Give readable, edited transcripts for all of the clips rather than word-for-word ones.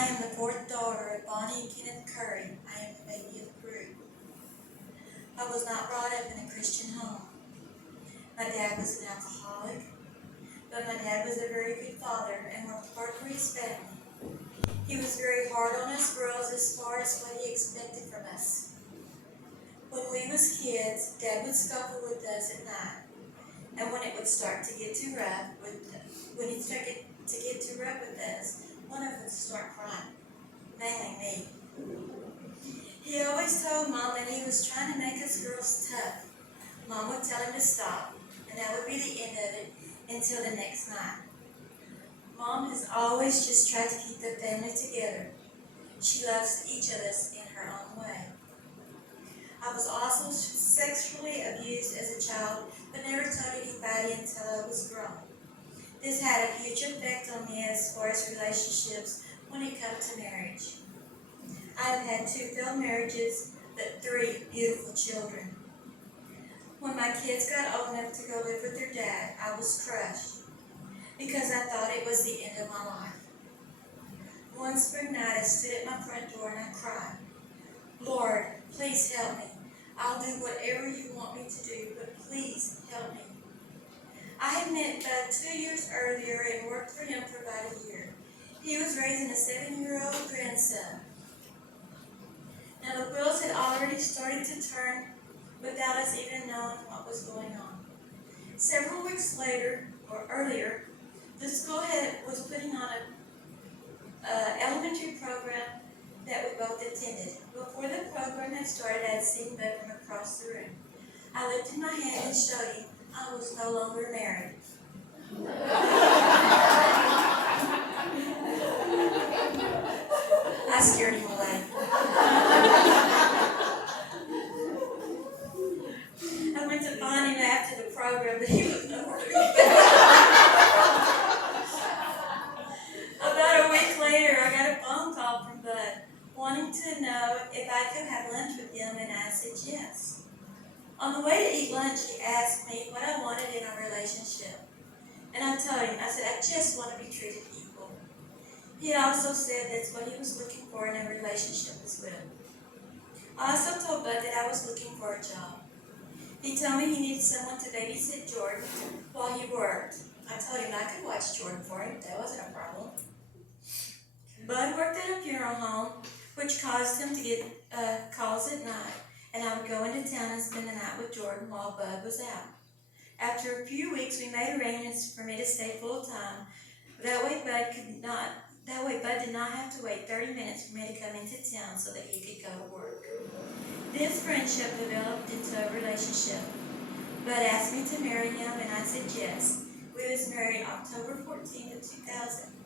I am the fourth daughter of Bonnie and Kenneth Curry. I am the baby of the group. I was not brought up in a Christian home. My dad was an alcoholic, but my dad was a very good father and worked hard for his family. He was very hard on us girls as far as what he expected from us. When we was kids, Dad would scuffle with us at night, and when it would start to get too rough with us, one of us would start crying, mainly me. He always told Mom that he was trying to make us girls tough. Mom would tell him to stop, and that would be the end of it until the next night. Mom has always just tried to keep the family together. She loves each of us in her own way. I was also sexually abused as a child, but never told anybody until I was grown. This had a huge effect on me as far as relationships when it comes to marriage. I have had 2 failed marriages, but 3 beautiful children. When my kids got old enough to go live with their dad, I was crushed because I thought it was the end of my life. One spring night, I stood at my front door and I cried, "Lord, please help me. I'll do whatever you want me to do, but please help me." I had met Bud 2 years earlier and worked for him for about a year. He was raising a 7-year-old grandson. Now the wheels had already started to turn without us even knowing what was going on. Several weeks earlier, the school was putting on an elementary program that we both attended. Before the program had started, I had seen Bud from across the room. I lifted my hand and showed him I was no longer married. I scared him away. I went to find him after the program, but he was nowhere to be found. About a week later, I got a phone call from Bud, wanting to know if I could have lunch with him, and I said yes. On the way to eat lunch, he asked me what I wanted in a relationship. And I told him, I said, I just want to be treated equal. He also said that's what he was looking for in a relationship as well. I also told Bud that I was looking for a job. He told me he needed someone to babysit Jordan while he worked. I told him I could watch Jordan for him. That wasn't a problem. Bud worked at a funeral home, which caused him to get calls at night, and I would go into town and spend the night with Jordan while Bud was out. After a few weeks, we made arrangements for me to stay full time. That way, Bud did not have to wait 30 minutes for me to come into town so that he could go to work. This friendship developed into a relationship. Bud asked me to marry him, and I said yes. We was married October 14th of 2000.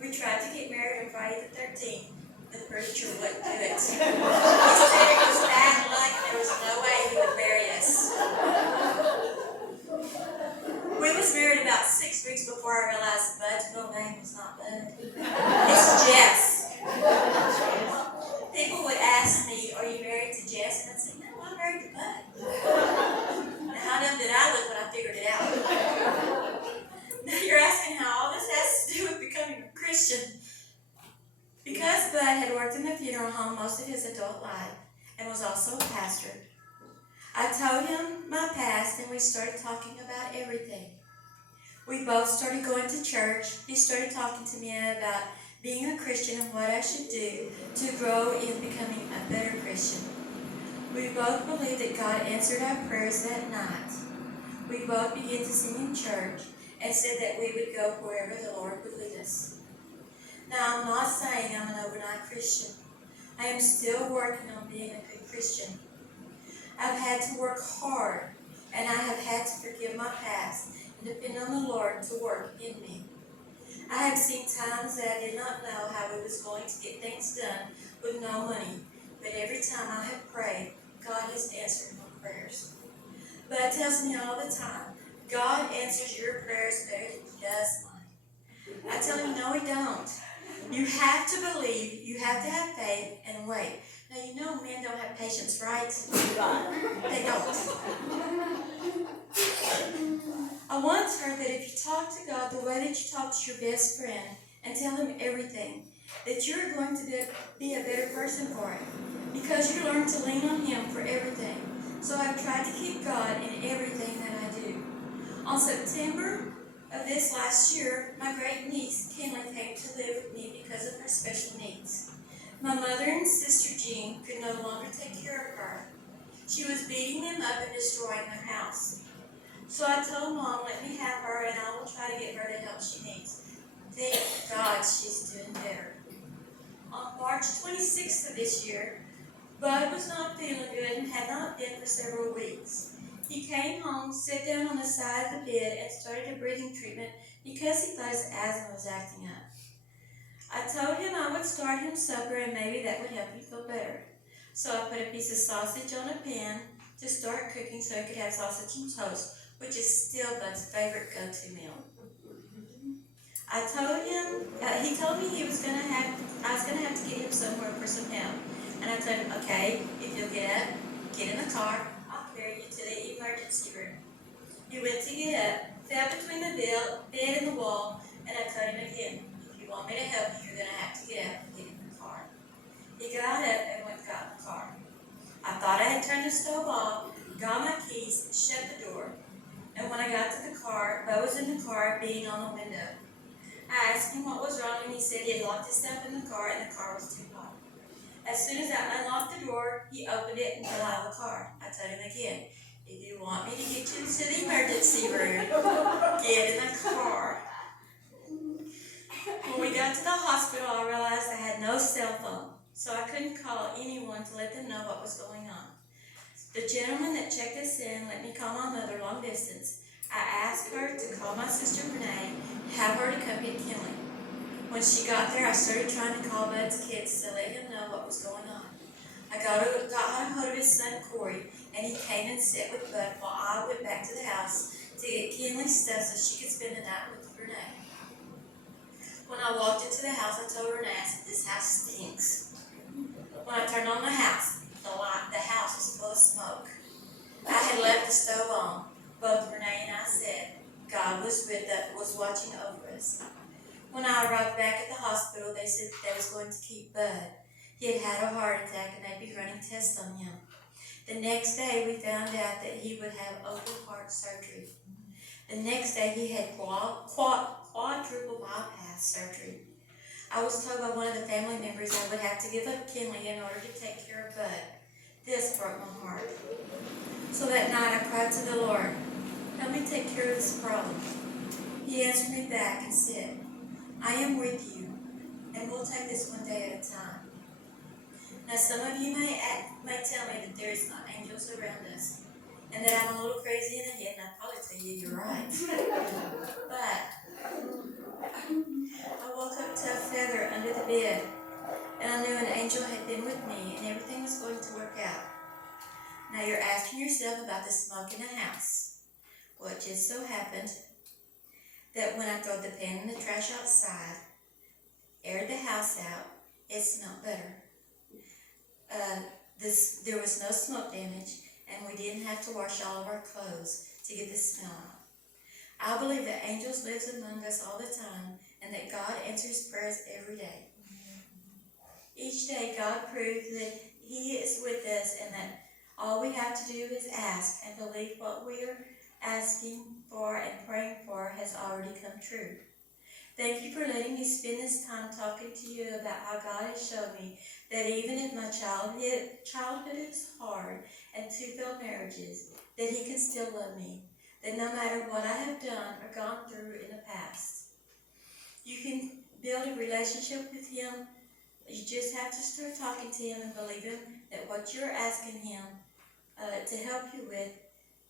We tried to get married on Friday the 13th. The preacher wouldn't do it. He said it was bad luck and there was no way he would marry us. We was married about 6 weeks before I realized Bud's middle name was not Bud. It's Jess. People would ask me, "Are you married to Jess?" And I'd say, "No, I'm married to Bud." Now, how dumb did I look when I figured it out? Now you're asking how all this has to do with becoming a Christian. Because Bud had worked in the funeral home most of his adult life and was also a pastor, I told him my past and we started talking about everything. We both started going to church. He started talking to me about being a Christian and what I should do to grow in becoming a better Christian. We both believed that God answered our prayers that night. We both began to sing in church and said that we would go wherever the Lord would lead us. Now, I'm not saying I'm an overnight Christian. I am still working on being a good Christian. I've had to work hard, and I have had to forgive my past and depend on the Lord to work in me. I have seen times that I did not know how we was going to get things done with no money, but every time I have prayed, God has answered my prayers. But it tells me all the time, God answers your prayers better than He does mine. I tell Him, no, He don't. You have to believe, you have to have faith, and wait. Now, you know men don't have patience, right? They don't. I once heard that if you talk to God the way that you talk to your best friend, and tell him everything, that you're going to be a better person for him, because you learn to lean on him for everything. So I've tried to keep God in everything that I do. On September of this last year, my great niece, Kinley, came to live with me because of her special needs. My mother and sister Jean could no longer take care of her. She was beating them up and destroying their house. So I told Mom, let me have her and I will try to get her the help she needs. Thank God she's doing better. On March 26th of this year, Bud was not feeling good and had not been for several weeks. He came home, sat down on the side of the bed, and started a breathing treatment because he thought his asthma was acting up. I told him I would start him supper and maybe that would help him feel better. So I put a piece of sausage on a pan to start cooking so he could have sausage and toast, which is still Bud's favorite go-to meal. I told him, he told me I was gonna have to get him somewhere for some help. And I told him, okay, if you'll get up, get in the car, I'll carry you to the emergency room. He went to get up, fell between the bed and the wall, and I told him again, if you want me to help you, you're gonna have to get up and get in the car. He got up and went and got in the car. I thought I had turned the stove off, got my keys, shut the door. And when I got to the car, Bo was in the car beating on the window. I asked him what was wrong, and he said he had locked himself in the car and the car was too hot. As soon as I unlocked the door, he opened it and got out of the car. I told him again, if you want me to get you to the emergency room, get in the car. When we got to the hospital, I realized I had no cell phone, so I couldn't call anyone to let them know what was going on. The gentleman that checked us in let me call my mother long distance. I asked her to call my sister Renee, have her to come get Kinley. When she got there, I started trying to call Bud's kids to let him know what was going on. I got a hold of his son Corey, and he came and sat with Bud while I went back to the house to get Kinley's stuff so she could spend the night with Renee. When I walked into the house, I told Renee, I said, this house stinks. When I turned on the house was full of smoke. I had left the stove on. Both Renee and I said, God was watching over us. When I arrived back at the hospital, they said they was going to keep Bud. He had had a heart attack and they'd be running tests on him. The next day, we found out that he would have open heart surgery. The next day, he had quadruple bypass surgery. I was told by one of the family members I would have to give up Kinley in order to take care of Bud. This broke my heart. So that night, I cried to the Lord, help me take care of this problem. He answered me back and said, I am with you, and we'll take this one day at a time. Now, some of you may tell me that there is not angels around us, and that I'm a little crazy in the head, and I'll probably tell you you're right. But I woke up to a feather under the bed, and I knew an angel had been with me, and everything was going to work out. Now, you're asking yourself about the smoke in the house. Well, it just so happened that when I threw the pan in the trash outside, aired the house out, it smelled better. There was no smoke damage, and we didn't have to wash all of our clothes to get the smell out. I believe that angels live among us all the time, and that God answers prayers every day. Each day, God proves that He is with us, and that all we have to do is ask and believe what we are asking for and praying for has already come true. Thank you for letting me spend this time talking to you about how God has shown me that even if my childhood is hard and two failed marriages, that He can still love me, that no matter what I have done or gone through in the past, you can build a relationship with Him. You just have to start talking to Him and believing that what you're asking Him to help you with,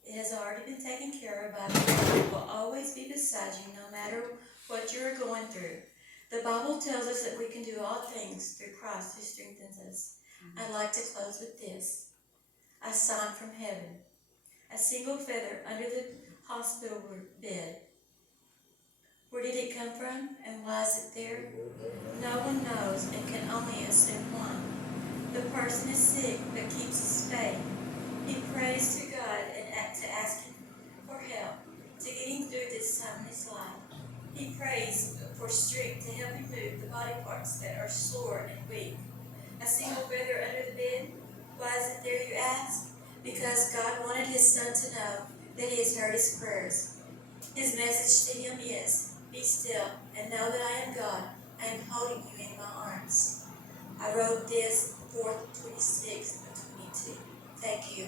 it has already been taken care of by Him. He will always be beside you no matter what you're going through. The Bible tells us that we can do all things through Christ who strengthens us. I'd like to close with this. A sign from heaven. A single feather under the hospital bed. Where did it come from and why is it there? No one knows and can only assume why. The person is sick but keeps his faith. He prays to God and to ask Him for help to get him through this time in his life. He prays for strength to help remove the body parts that are sore and weak. A single feather under the bed? Why is it there, you ask? Because God wanted his son to know that he has heard his prayers. His message to him is, be still and know that I am God. I am holding you in my arms. I wrote this 4:26 and 22. Thank you.